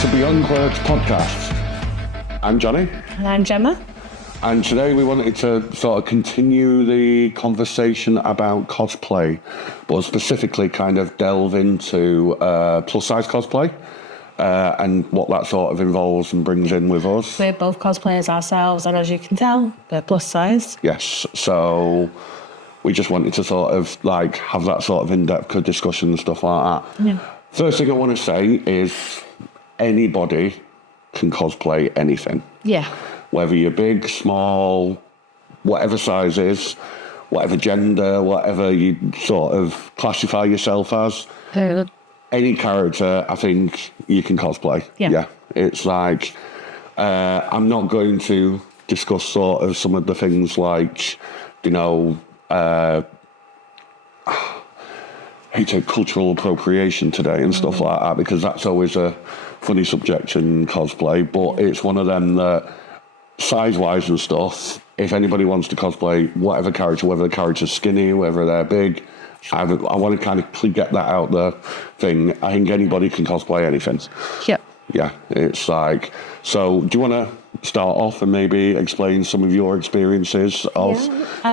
to Beyond Words podcast. I'm Johnny. And I'm Gemma. And today we wanted to sort of continue the conversation about cosplay, but specifically kind of delve into plus-size cosplay and what that sort of involves and brings in with us. We're both cosplayers ourselves, and as you can tell, they're plus size. Yes, so we just wanted to sort of like have that sort of in-depth discussion and stuff like that. Yeah. First thing I want to say is anybody can cosplay anything. Yeah. Whether you're big, small, whatever size is, whatever gender, whatever you sort of classify yourself as, any character, I think you can cosplay. Yeah. It's like, I'm not going to discuss sort of some of the things like, you know, I hate to say cultural appropriation today and stuff like that, because that's always a funny subject in cosplay, but it's one of them that size-wise and stuff, if anybody wants to cosplay whatever character, whether the character's skinny, whether they're big, I want to kind of get that out the thing. I think anybody can cosplay anything. Yep. Yeah, it's like, so do you want to start off and maybe explain some of your experiences of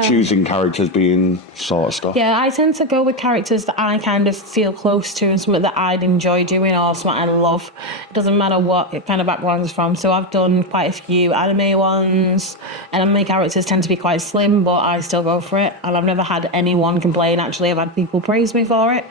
choosing characters being sort of stuff? Yeah, I tend to go with characters that I kind of feel close to and something that I'd enjoy doing or something I love. It doesn't matter what kind of background it's from. So I've done quite a few anime ones, and anime characters tend to be quite slim, but I still go for it. And I've never had anyone complain. Actually, I've had people praise me for it.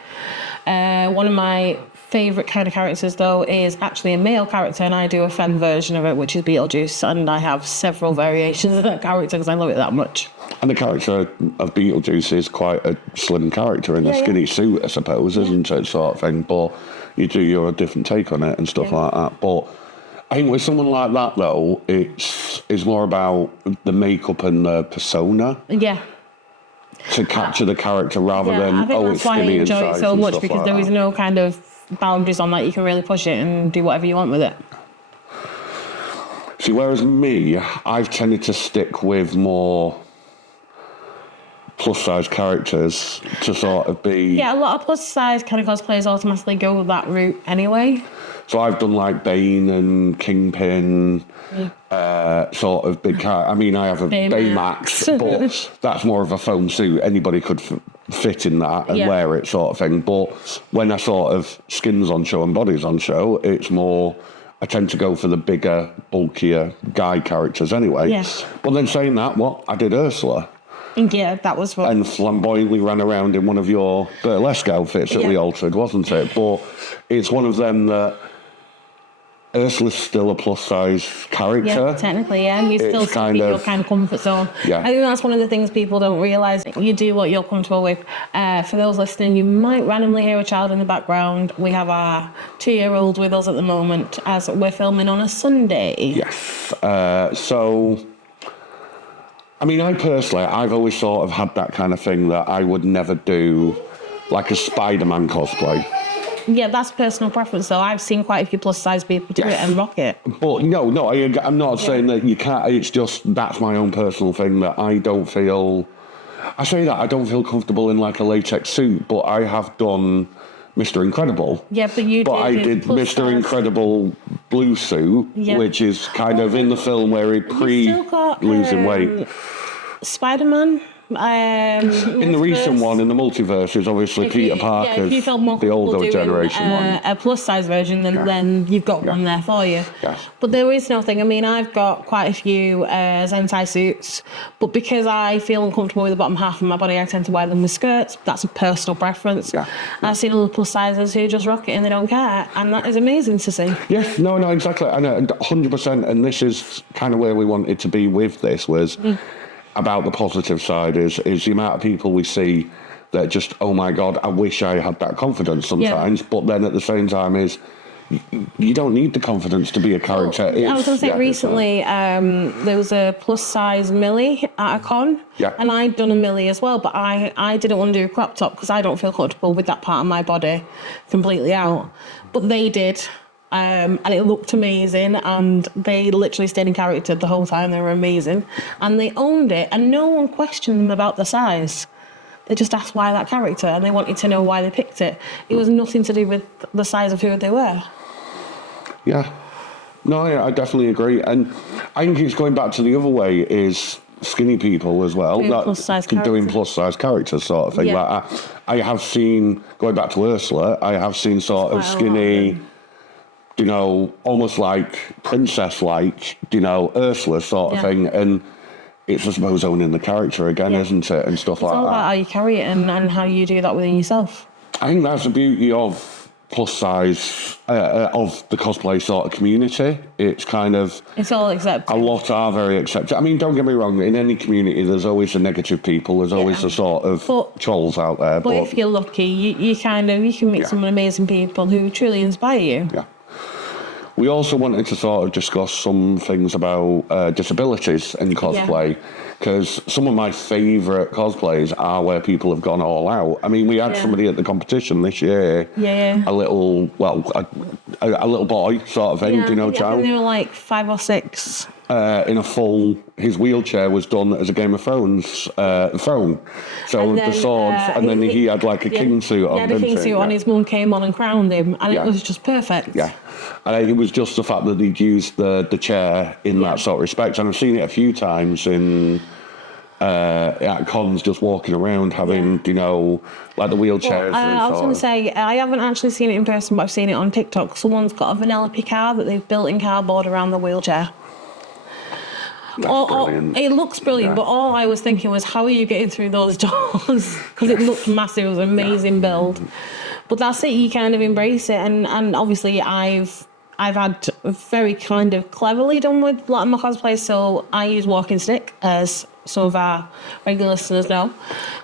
One of my favourite kind of characters, though, is actually a male character, and I do a femme version of it, which is Beetlejuice, and I have several variations of that character because I love it that much. And the character of Beetlejuice is quite a slim character in a skinny suit, I suppose, isn't it, sort of thing, but you do your different take on it and stuff like that. But I think with someone like that, though, it's more about the makeup and the persona. Yeah. To capture the character rather than, I think that's why I enjoy it so much, because there is no kind of boundaries on that. You can really push it and do whatever you want with it. See, whereas me, I've tended to stick with more plus-size characters to sort of be... Yeah, a lot of plus-size kind of cosplayers automatically go that route anyway. So I've done like Bane and Kingpin, sort of big character. I mean, I have a Baymax, but that's more of a foam suit. Anybody could fit in that and wear it, sort of thing. But when I sort of skins on show and bodies on show, it's more... I tend to go for the bigger, bulkier guy characters anyway. Yes. But then saying that, I did Ursula. Yeah, that was what... And flamboyantly ran around in one of your burlesque outfits that we altered, wasn't it? But it's one of them that Ursula's still a plus-size character. Yeah, technically, yeah. And you still keep your kind of comfort zone. Yeah. I think that's one of the things people don't realise. You do what you're comfortable with. For those listening, you might randomly hear a child in the background. We have our 2-year-old with us at the moment as we're filming on a Sunday. Yes. So... I mean, I've always sort of had that kind of thing that I would never do, like a Spider-Man cosplay. Yeah, that's personal preference, though. I've seen quite a few plus-size people do it and rock it. But no, I'm not saying that you can't. It's just that's my own personal thing that I don't feel... I say that I don't feel comfortable in like a latex suit, but I have done Mr. Incredible. Yeah, but I did Mr. Incredible blue suit, which is kind of in the film where he losing weight. Spider-Man. In the recent one, in the multiverse, is obviously Peter Parker's, the older generation one. A plus-size version, then you've got one there for you. Yes. But there is no thing. I mean, I've got quite a few Zentai suits, but because I feel uncomfortable with the bottom half of my body, I tend to wear them with skirts. That's a personal preference. Yeah. I've seen other plus-sizers who just rock it and they don't care, and that is amazing to see. Yes, no, exactly. And 100%, and this is kind of where we wanted to be with this, was... about the positive side is the amount of people we see that just, oh my God, I wish I had that confidence sometimes. Yeah. But then at the same time is, you don't need the confidence to be a character. I was going to say recently, there was a plus-size Millie at a con, and I'd done a Millie as well, but I didn't want to do a crop top because I don't feel comfortable with that part of my body completely out. But they did. And it looked amazing, and they literally stayed in character the whole time. They were amazing, and they owned it, and no one questioned them about the size. They just asked why that character, and they wanted to know why they picked it. It was nothing to do with the size of who they were. Yeah. No, yeah, I definitely agree. And I think it's going back to the other way is skinny people as well. Doing plus size characters sort of thing. Yeah. Like I have seen, going back to Ursula, I have seen sort of skinny, almost like princess-like, Ursula sort of thing. And it's, I suppose, owning the character again, isn't it? And stuff like that. It's all about how you carry it and how you do that within yourself. I think that's the beauty of plus size of the cosplay sort of community. It's kind of, it's all accepted. A lot are very accepted. I mean, don't get me wrong, in any community there's always the negative people, there's always the sort of trolls out there, but if you're lucky, you can meet some amazing people who truly inspire you. We also wanted to sort of discuss some things about disabilities in cosplay, because some of my favourite cosplays are where people have gone all out. I mean, we had somebody at the competition this year, a little boy sort of thing, child. They were like 5 or 6. In a full, his wheelchair was done as a Game of Thrones throne. So the swords, and then he had like a king suit on. He had a king suit on, his mum came on and crowned him, and it was just perfect. Yeah. And it was just the fact that he'd used the chair in that sort of respect. And I've seen it a few times in at cons, just walking around having, like the wheelchairs. I was going to say, I haven't actually seen it in person, but I've seen it on TikTok. Someone's got a Vanellope car that they've built in cardboard around the wheelchair. It looks brilliant, but all I was thinking was, how are you getting through those doors? Because it looked massive. It was an amazing build. But that's it. You kind of embrace it, and obviously I've had very kind of cleverly done with a lot of my cosplays. So I use walking stick, as some of our regular listeners know.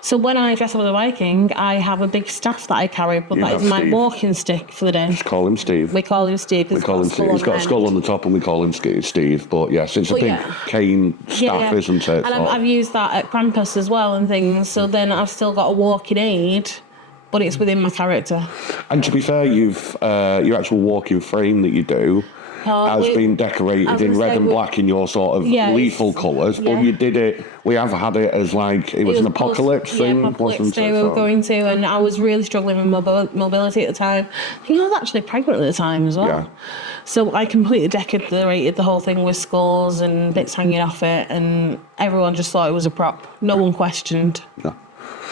So when I dress up as a Viking, I have a big staff that I carry, but that is my walking stick for the day. Just call him Steve. We call him Steve. He's got a skull on the top, and we call him Steve. But yes, it's a big cane staff, isn't it? And I've used that at Krampus as well and things. So then I've still got a walking aid, but it's within my character. And to be fair, you've your actual walking frame that you do has been decorated in red and black in your sort of lethal colours, but you did it. We have had it as like it was an apocalypse thing, wasn't it? We were going to, and I was really struggling with mobility at the time. I think I was actually pregnant at the time as well. Yeah. So I completely decorated the whole thing with skulls and bits hanging off it, and everyone just thought it was a prop. No one questioned. No.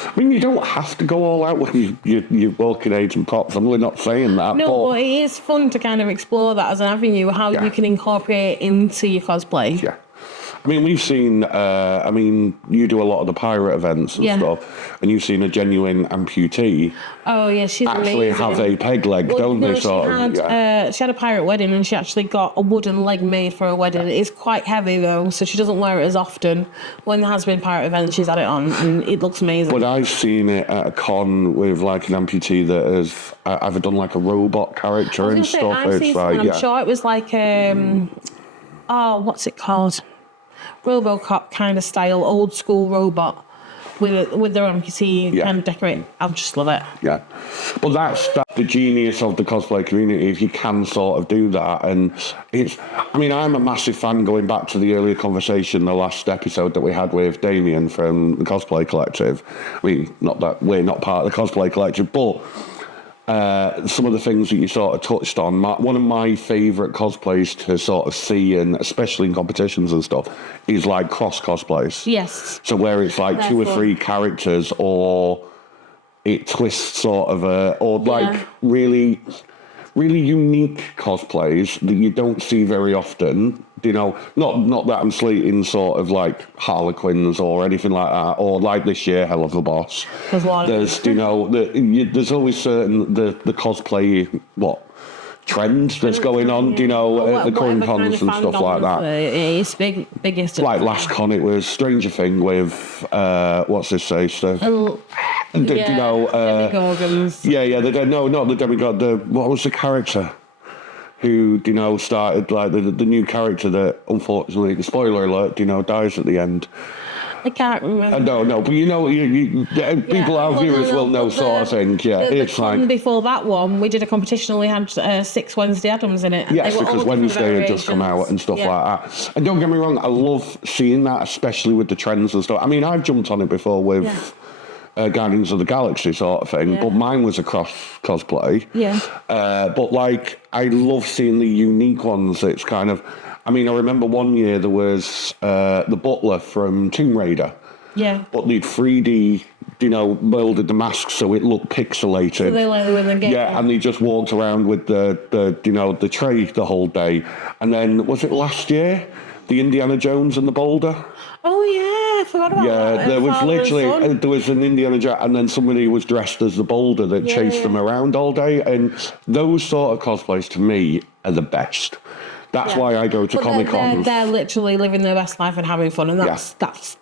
I mean, you don't have to go all out when you're walking aids and props. I'm really not saying that. No, but it is fun to kind of explore that as an avenue, how you can incorporate it into your cosplay. Yeah. I mean, we've seen, you do a lot of the pirate events and stuff, and you've seen a genuine amputee. Oh, yeah, she's actually amazing. have a peg leg, don't they? She had a pirate wedding, and she actually got a wooden leg made for a wedding. It's quite heavy, though, so she doesn't wear it as often. When there has been pirate events, she's had it on, and it looks amazing. But I've seen it at a con with, like, an amputee that has either done, like, a robot character and stuff. I'm sure it was like, what's it called? RoboCop kind of style, old school robot with their amputee kind of decorate. I just love it. Yeah. Well, that's the genius of the cosplay community, if you can sort of do that. And I'm a massive fan, going back to the earlier conversation, the last episode that we had with Damien from the Cosplay Collective. I mean, not that we're not part of the Cosplay Collective, but some of the things that you sort of touched on, one of my favourite cosplays to sort of see, and especially in competitions and stuff, is like cross cosplays. Yes. So where it's like 2 or 3 characters, or it twists sort of really, really unique cosplays that you don't see very often. Not that I'm slating sort of like Harlequins or anything like that, or like this year, Hell of a Boss. There's there's always certain the cosplay trend that's going on, at the current cons and stuff like that. It's biggest. Like last con, it was Stranger Thing with what's this say stuff. Demigorgons. Not the demigod. What was the character who started like the new character that unfortunately, spoiler alert, dies at the end. I can't remember. No, but people, our viewers will know sort of thing. Yeah, it's like before that one, we did a competition. We had 6 Wednesday Addams in it. Yes, because Wednesday had just come out and stuff like that. And don't get me wrong, I love seeing that, especially with the trends and stuff. I mean, I've jumped on it before with Guardians of the Galaxy sort of thing, but mine was a cosplay. Yeah. But like, I love seeing the unique ones. It's kind of, I mean, I remember one year there was the butler from Tomb Raider. Yeah. But they'd 3D, molded the mask so it looked pixelated. So they were with the game. Yeah, and they just walked around with the tray the whole day. And then, was it last year? The Indiana Jones and the boulder? Oh, yeah, I forgot about that. Yeah, there was literally, there was an Indiana Jones, and then somebody was dressed as the boulder that chased them around all day. And those sort of cosplays, to me, are the best. That's why I go to Comic-Cons. They're literally living their best life and having fun, and that's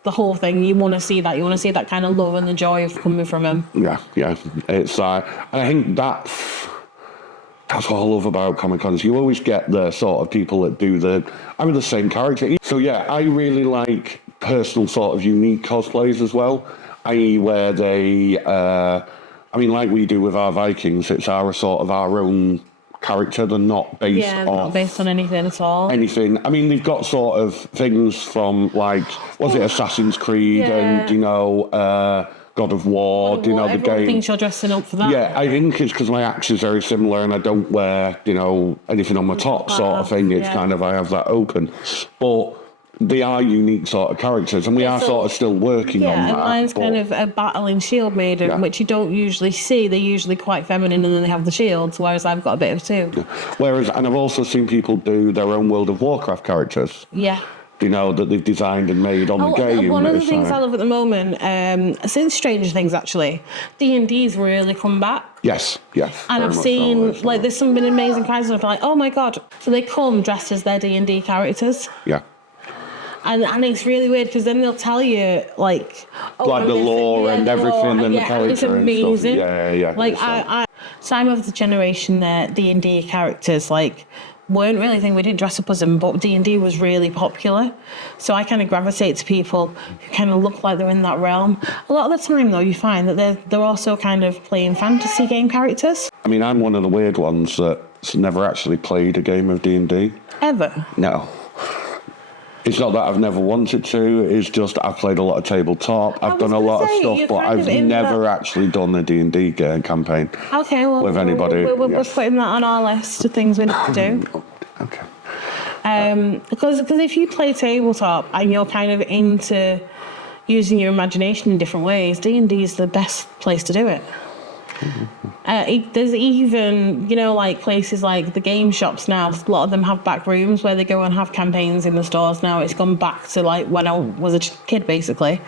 the whole thing. You want to see that. You want to see that kind of love and the joy of coming from them. Yeah. It's and I think that's what I love about Comic-Cons. You always get the sort of people that do the same character. So yeah, I really like personal sort of unique cosplays as well, i.e. where they, like we do with our Vikings, it's our own character. They're not based not based on anything at all. Anything. I mean, they've got sort of things from Assassin's Creed and God of War. The game. Everyone thinks you're dressing up for that. Yeah, I think it's because my axe is very similar, and I don't wear anything on my top sort of thing. It's kind of, I have that open, but they are unique sort of characters, and we are sort of still working on that. Yeah, and mine's kind of a battling shield maiden, which you don't usually see. They're usually quite feminine, and then they have the shields, whereas I've got a bit of two. Yeah. Whereas, and I've also seen people do their own World of Warcraft characters. Yeah. That they've designed and made on the game. One of the things I love at the moment, since Stranger Things actually, D&D's really come back. Yes. And I've seen, there's some been amazing prizes, and I'm like, oh my God. So they come dressed as their D&D characters. Yeah. And it's really weird because then they'll tell you the lore and everything and the character. It's amazing. Yeah. So I'm of the generation that D&D characters weren't really a thing. We didn't dress up as them, but D&D was really popular. So I kind of gravitate to people who kind of look like they're in that realm. A lot of the time, though, you find that they're also kind of playing fantasy game characters. I mean, I'm one of the weird ones that's never actually played a game of D&D. Ever? No. It's not that I've never wanted to, it's just I've played a lot of tabletop, I've done a lot of stuff, but I've never actually done a D&D campaign with anybody. We're putting that on our list of things we need to do. Okay. Because if you play tabletop and you're kind of into using your imagination in different ways, D&D is the best place to do it. There's even, places like the game shops now, a lot of them have back rooms where they go and have campaigns in the stores now. It's gone back to when I was a kid, basically,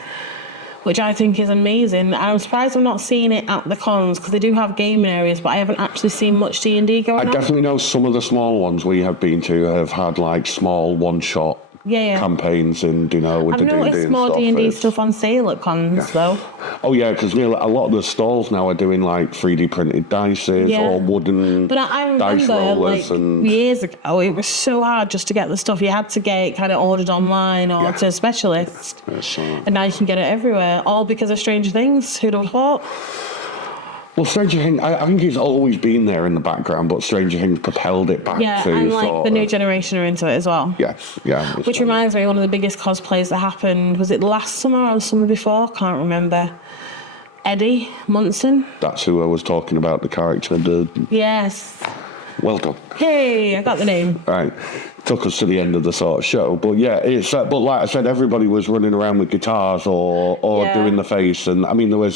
which I think is amazing. I'm surprised I'm not seeing it at the cons because they do have gaming areas, but I haven't actually seen much D&D going on. I definitely know some of the small ones we have been to have had small one-shot campaigns and with I've the D&D and noticed more D&D stuff on sale at cons though. Oh yeah, because a lot of the stalls now are doing 3D printed dices or wooden dice rollers. And years ago, it was so hard just to get the stuff. You had to get it kind of ordered online or to a specialist, and now you can get it everywhere. All because of Stranger Things. Who'd have thought? Well, Stranger Things, I think it's always been there in the background, but Stranger Things propelled it back to... Yeah, and the new generation are into it as well. Yes. Which reminds me, one of the biggest cosplays that happened, was it last summer or the summer before? Can't remember. Eddie Munson. That's who I was talking about, the character. Yes. Well done. Hey, I got the name. Right. Took us to the end of the sort of show. But yeah, it's but like I said, everybody was running around with guitars or doing the face. And I mean, I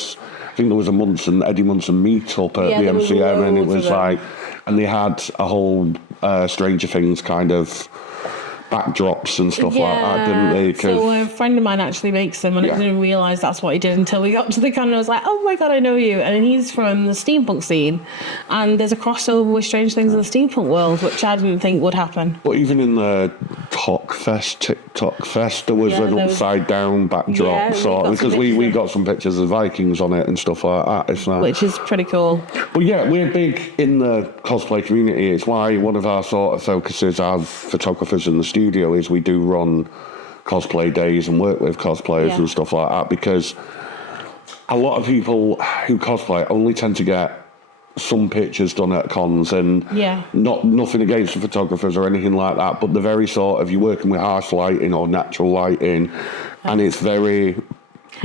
think there was a Eddie Munson meet up at the MCM, and it was and they had a whole Stranger Things kind of backdrops and stuff like that, didn't they? So a friend of mine actually makes them, and I didn't realise that's what he did until we got to the con, and I was like, oh my God, I know you. And he's from the steampunk scene, and there's a crossover with Strange Things in the steampunk world, which I didn't think would happen. But even in the TikTok Fest, there was an upside down backdrop because we got some pictures of Vikings on it and stuff like that. Which is pretty cool. But yeah, we're big in the cosplay community. It's why one of our sort of focuses as photographers in the studio is we do run cosplay days and work with cosplayers and stuff like that, because a lot of people who cosplay only tend to get some pictures done at cons, and nothing against the photographers or anything like that, but they're very sort of, you're working with harsh lighting or natural lighting, and it's very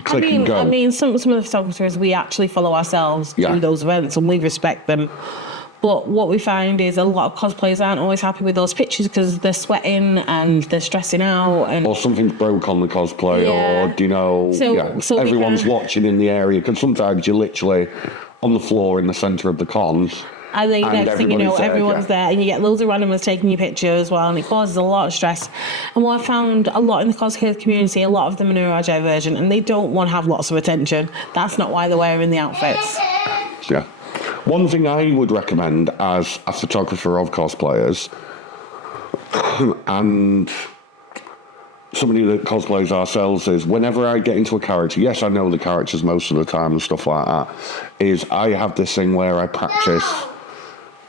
click and go. I mean, some of the photographers we actually follow ourselves to those events, and we respect them. But what we find is a lot of cosplayers aren't always happy with those pictures because they're sweating and they're stressing out. Or something's broke on the cosplay, or, so everyone's watching in the area. Because sometimes you're literally on the floor in the centre of the cons. And then next thing you know, everyone's there, and you get loads of randomers taking your picture as well, and it causes a lot of stress. And what I found a lot in the cosplay community, a lot of them are neurodivergent, and they don't want to have lots of attention. That's not why they're wearing the outfits. Yeah. One thing I would recommend as a photographer of cosplayers and somebody that cosplays ourselves is whenever I get into a character, yes, I know the characters most of the time and stuff like that, is I have this thing where I practice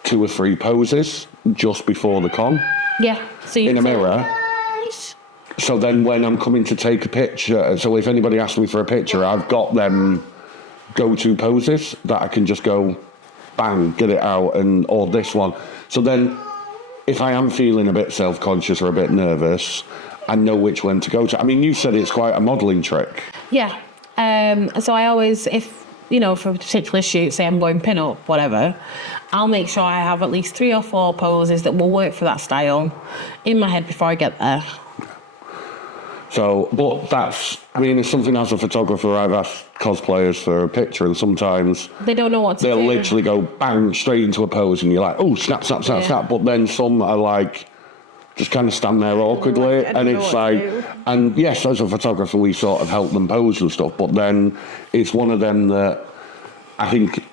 2 or 3 poses just before the con. Yeah. So in a mirror. So then when I'm coming to take a picture, so if anybody asks me for a picture, I've got them go-to poses that I can just go, bang, get it out, or this one. So then if I am feeling a bit self-conscious or a bit nervous, I know which one to go to. I mean, you said it's quite a modelling trick. Yeah. So I always, if, for a particular shoot, say I'm going pin-up, whatever, I'll make sure I have at least 3 or 4 poses that will work for that style in my head before I get there. So, but that's, I mean, it's something as a photographer, I've asked cosplayers for a picture, and sometimes they don't know what to do. They'll literally go bang straight into a pose, and you're like, oh, snap, snap, snap, snap. But then some are like, just kind of stand there awkwardly, and it's like, and yes, as a photographer, we sort of help them pose and stuff, but then it's one of them that I think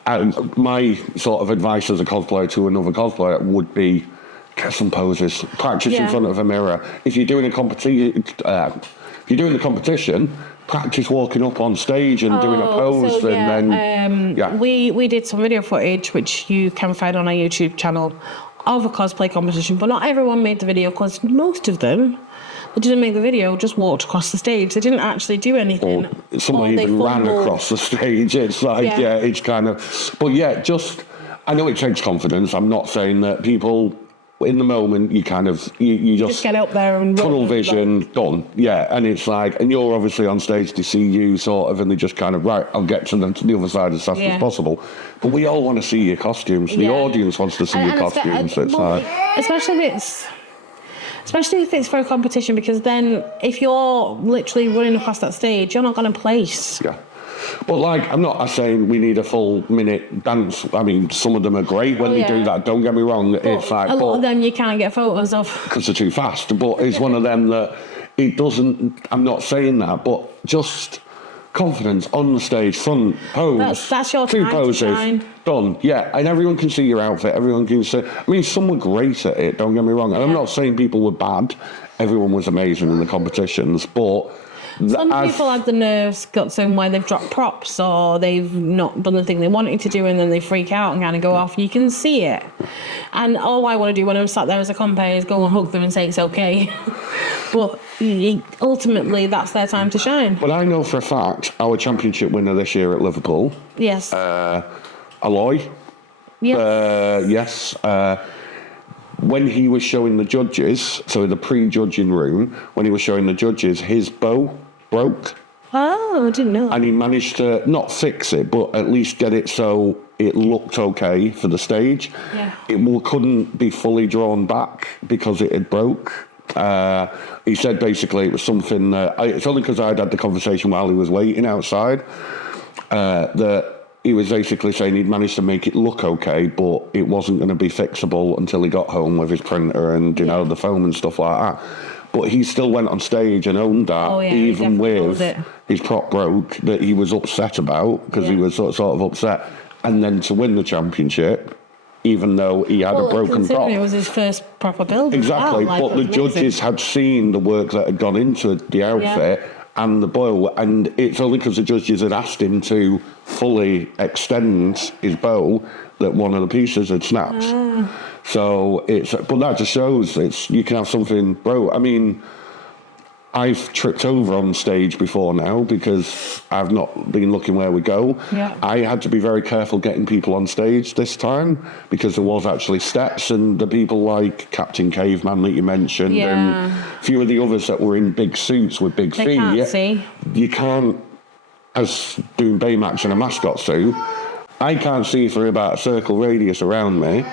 my sort of advice as a cosplayer to another cosplayer would be, get some poses, practice in front of a mirror. If you're doing a competition, practice walking up on stage and doing a pose, and then we did some video footage which you can find on our YouTube channel of a cosplay competition, but not everyone made the video because most of them that didn't make the video just walked across the stage. They didn't actually do anything. Or someone even ran across the stage. It's like, it's kind of, but just, I know it takes confidence. I'm not saying that people, in the moment, you kind of, you just get up there and tunnel vision, done. Yeah, and it's like, and you're obviously on stage to see you sort of, and they just kind of, right, I'll get to the other side as fast as possible. But we all want to see your costumes. The audience wants to see your costumes. It's like, especially if it's for a competition, because then if you're literally running across that stage, you're not going to place. Yeah. But I'm not saying we need a full minute dance. I mean, some of them are great when they do that. Don't get me wrong. It's like, a lot of them you can't get photos of because they're too fast. But it's one of them that it doesn't. I'm not saying that, but just confidence on the stage, front pose. That's your 2 time poses, to shine. done. Yeah, and everyone can see your outfit. Everyone can see. I mean, some were great at it. Don't get me wrong. And I'm not saying people were bad. Everyone was amazing in the competitions, but. Some people had the nerves got to them where they've dropped props or they've not done the thing they wanted to do, and then they freak out and kind of go off. You can see it. And all I want to do when I'm sat there as a compere is go and hug them and say it's okay. But ultimately, that's their time to shine. But I know for a fact our championship winner this year at Liverpool. Yes. Aloy. Yes. When he was showing the judges, so in the pre-judging room, when he was showing the judges, his bow broke. Oh, I didn't know. And he managed to not fix it, but at least get it so it looked okay for the stage. Yeah. It couldn't be fully drawn back because it had broke. He said basically it was something that... it's only because I'd had the conversation while he was waiting outside that he was basically saying he'd managed to make it look okay, but it wasn't going to be fixable until he got home with his printer and, the foam and stuff like that. But he still went on stage and owned that, even with his prop broke, that he was upset about, because he was sort of upset. And then to win the championship, even though he had a broken prop. It was his first proper build. Exactly, but the judges had seen the work that had gone into the outfit and the bow, and it's only because the judges had asked him to fully extend his bow that one of the pieces had snapped. So but that just shows you can have something broke. I mean, I've tripped over on stage before now because I've not been looking where we go. Yeah. I had to be very careful getting people on stage this time because there was actually steps, and the people like Captain Caveman that you mentioned and a few of the others that were in big suits with big feet. Can't see. You can't as doing Baymax in a mascot suit, I can't see for about a circle radius around me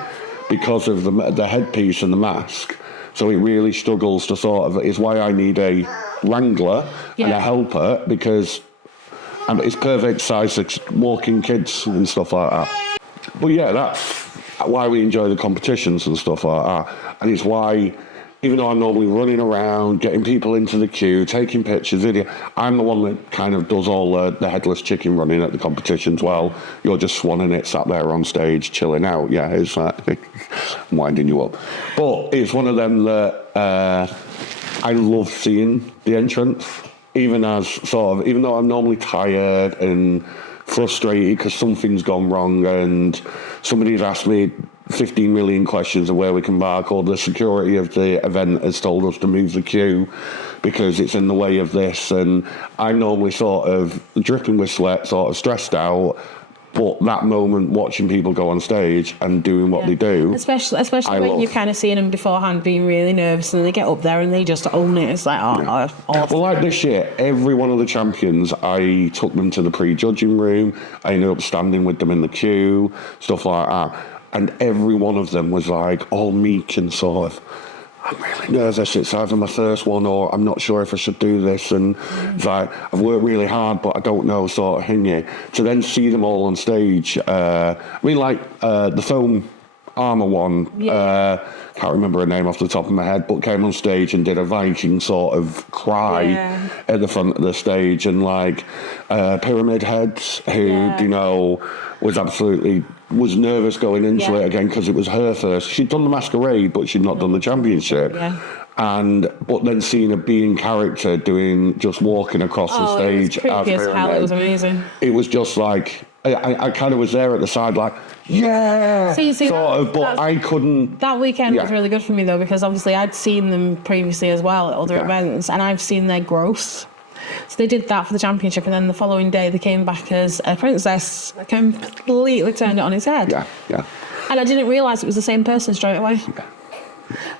because of the headpiece and the mask. So it really struggles to sort of, is why I need a wrangler and a helper, because it's perfect size for walking kids and stuff like that. But yeah, that's why we enjoy the competitions and stuff like that. And it's why, even though I'm normally running around, getting people into the queue, taking pictures, video, I'm the one that kind of does all the headless chicken running at the competitions while you're just swanning it, sat there on stage, chilling out. Yeah, it's like, I'm winding you up. But it's one of them that I love seeing the entrance, even though I'm normally tired and frustrated because something's gone wrong and somebody's asked me 15 million questions of where we can mark, or the security of the event has told us to move the queue because it's in the way of this, and I'm normally sort of dripping with sweat, sort of stressed out. But that moment, watching people go on stage and doing what they do, especially when you're kind of seeing them beforehand being really nervous, and they get up there and they just own it. It's like, awesome. Well, like this year, every one of the champions, I took them to the pre-judging room. I ended up standing with them in the queue, stuff like that. And every one of them was like all meek and sort of, I'm really nervous, it's either my first one or I'm not sure if I should do this, and it's like, I've worked really hard but I don't know, sort of thing. To then see them all on stage, the foam armour one, can't remember her name off the top of my head, but came on stage and did a Viking sort of cry at the front of the stage, and like Pyramid Heads, who, was nervous going into it again because it was her first. She'd done the masquerade, but she'd not done the championship. But then seeing her be in character, just walking across the stage. It was creepy as hell. It was amazing. It was just like, I kind of was there at the side like, but I couldn't. That weekend was really good for me though, because obviously I'd seen them previously as well at other events, and I've seen their growth. So they did that for the championship, and then the following day they came back as a princess. Completely turned it on its head. And I didn't realise it was the same person straight away.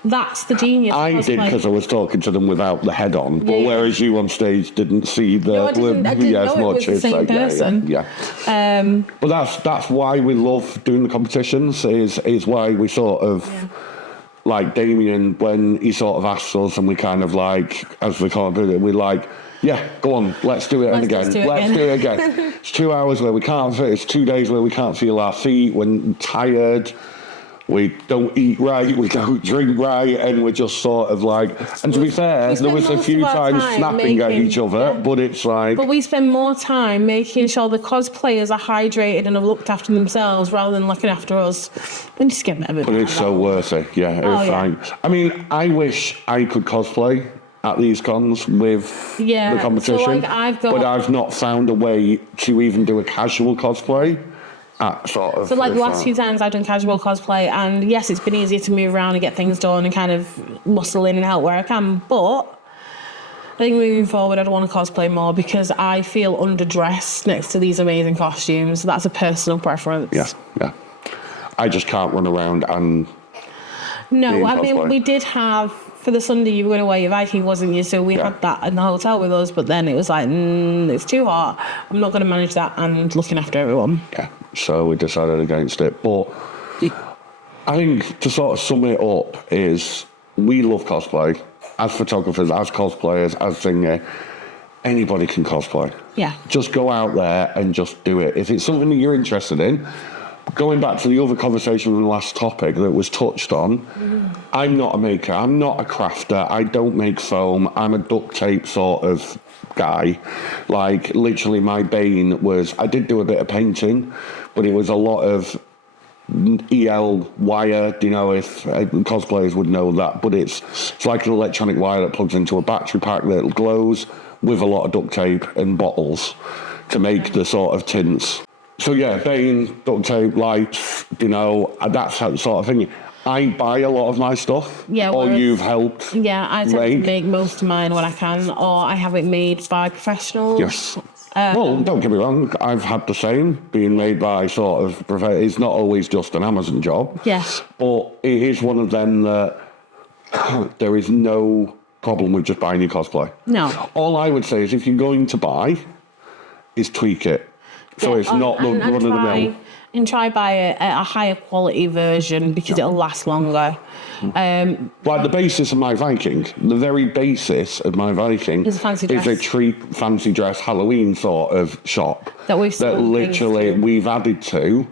That's the genius. I did, because I was talking to them without the head on, but whereas you on stage didn't see the I didn't know it was the same person. But that's why we love doing the competitions. Is why we sort of. Like Damien, when he sort of asks us, and we kind of like, as we can't do it, we're like, go on, let's do it again. Let's do it again. It's 2 hours where we can't fit. It's 2 days where we can't feel our feet. We're tired. We don't eat right. We don't drink right, and we're just sort of like. And to be fair, there was a few times snapping at each other, but it's like. But we spend more time making sure the cosplayers are hydrated and have looked after themselves rather than looking after us. And just get better. But it's so worth it. Fine. I mean, I wish I could cosplay at these cons with the competition, but I've not found a way to even do a casual cosplay. So like the last few times I've done casual cosplay, and yes, it's been easier to move around and get things done and kind of muscle in and help where I can, but I think moving forward I'd want to cosplay more because I feel underdressed next to these amazing costumes. That's a personal preference. I just can't run around and we did have, for the Sunday you were going away, your Viking, wasn't you? So we had that in the hotel with us, but then it was like, it's too hot. I'm not going to manage that and looking after everyone. So we decided against it. But I think to sort of sum it up is we love cosplay. As photographers, as cosplayers, as singer, anybody can cosplay. Just go out there and just do it. If it's something that you're interested in, going back to the other conversation on the last topic that was touched on, I'm not a maker, I'm not a crafter, I don't make foam, I'm a duct tape sort of guy. Like, literally my bane was, I did do a bit of painting, but it was a lot of EL wire, if cosplayers would know that, but it's like an electronic wire that plugs into a battery pack that glows with a lot of duct tape and bottles to make the sort of tints. So bane, duct tape, lights, that's that sort of thing. I buy a lot of my stuff, or you've helped. I tend to make most of mine when I can, or I have it made by professionals. Yes. Well, don't get me wrong, I've had the same, being made by sort of, it's not always just an Amazon job. Yes. But it is one of them that there is no problem with just buying your cosplay. No. All I would say is if you're going to buy, is tweak it. So it's not the run of the mill. And try buy a higher quality version because it'll last longer. Like the basis of my Viking, the very basis of my Viking is a fancy dress. Is a cheap fancy dress Halloween sort of shop that we've added to.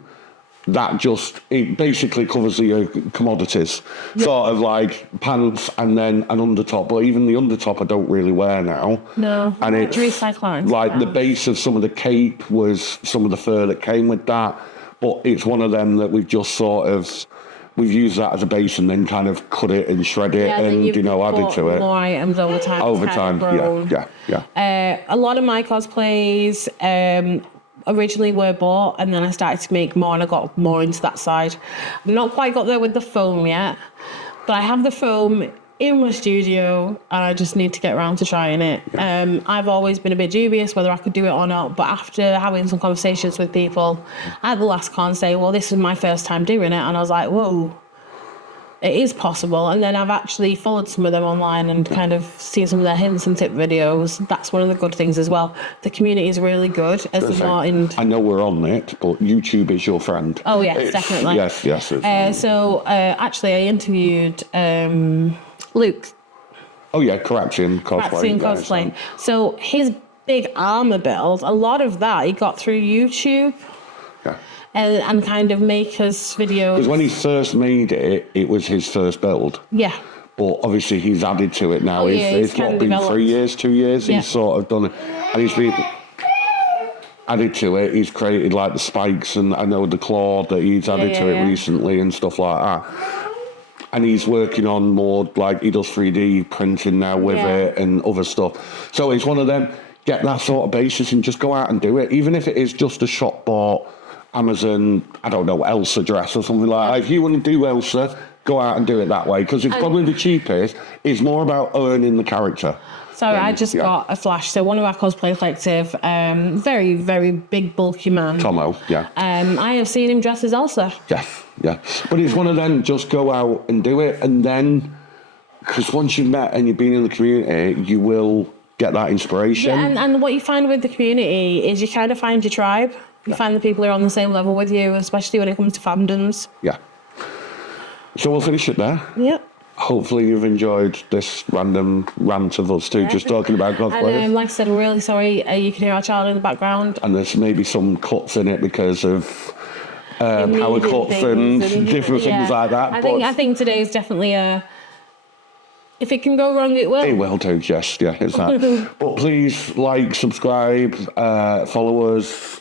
That just, it basically covers the commodities, sort of like pants and then an undertop. But even the undertop I don't really wear now. No, and it's like the base of some of the cape was some of the fur that came with that. But it's one of them that we've just sort of, we've used that as a base and then kind of cut it and shred it and, added to it. More items over time. A lot of my cosplays originally were bought and then I started to make more and I got more into that side. I've not quite got there with the foam yet, but I have the foam in my studio and I just need to get around to trying it. I've always been a bit dubious whether I could do it or not, but after having some conversations with people at the last con say, well, this is my first time doing it, and I was like, whoa, it is possible. And then I've actually followed some of them online and kind of seen some of their hints and tip videos. That's one of the good things as well. The community is really good. I know we're on it, but YouTube is your friend. Oh yes, definitely. Yes. Actually I interviewed Luke. Oh yeah, Corruption Cosplaying. So his big armor build, a lot of that he got through YouTube. Yeah. And kind of makers videos. Because when he first made it, it was his first build. Yeah. But obviously he's added to it now. It's not been 3 years, 2 years. Yeah. He's sort of done it. And he's been added to it. He's created like the spikes and I know the claw that he's added to it recently and stuff like that. And he's working on more, like he does 3D printing now with it and other stuff. So it's one of them, get that sort of basis and just go out and do it. Even if it is just a shop bought Amazon, I don't know, Elsa dress or something like that. If you want to do Elsa, go out and do it that way because it's probably the cheapest. It's more about earning the character. So I just got a flash. So one of our cosplay collective, very, very big, bulky man. Tomo, I have seen him dressed as Elsa. Yes. But it's one of them, just go out and do it. And then, because once you've met and you've been in the community, you will get that inspiration. Yeah, and what you find with the community is you kind of find your tribe. You find the people who are on the same level with you, especially when it comes to fandoms. Yeah. So we'll finish it there. Yep. Hopefully you've enjoyed this random rant of us two just talking about cosplay. And like I said, we're really sorry you can hear our child in the background. And there's maybe some cuts in it because of power cuts and different things like that. I think today is definitely if it can go wrong, it will. It will do, yes, yeah, it's that. But please like, subscribe, follow us,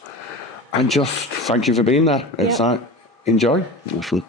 and just thank you for being there. It's like, enjoy. Listen.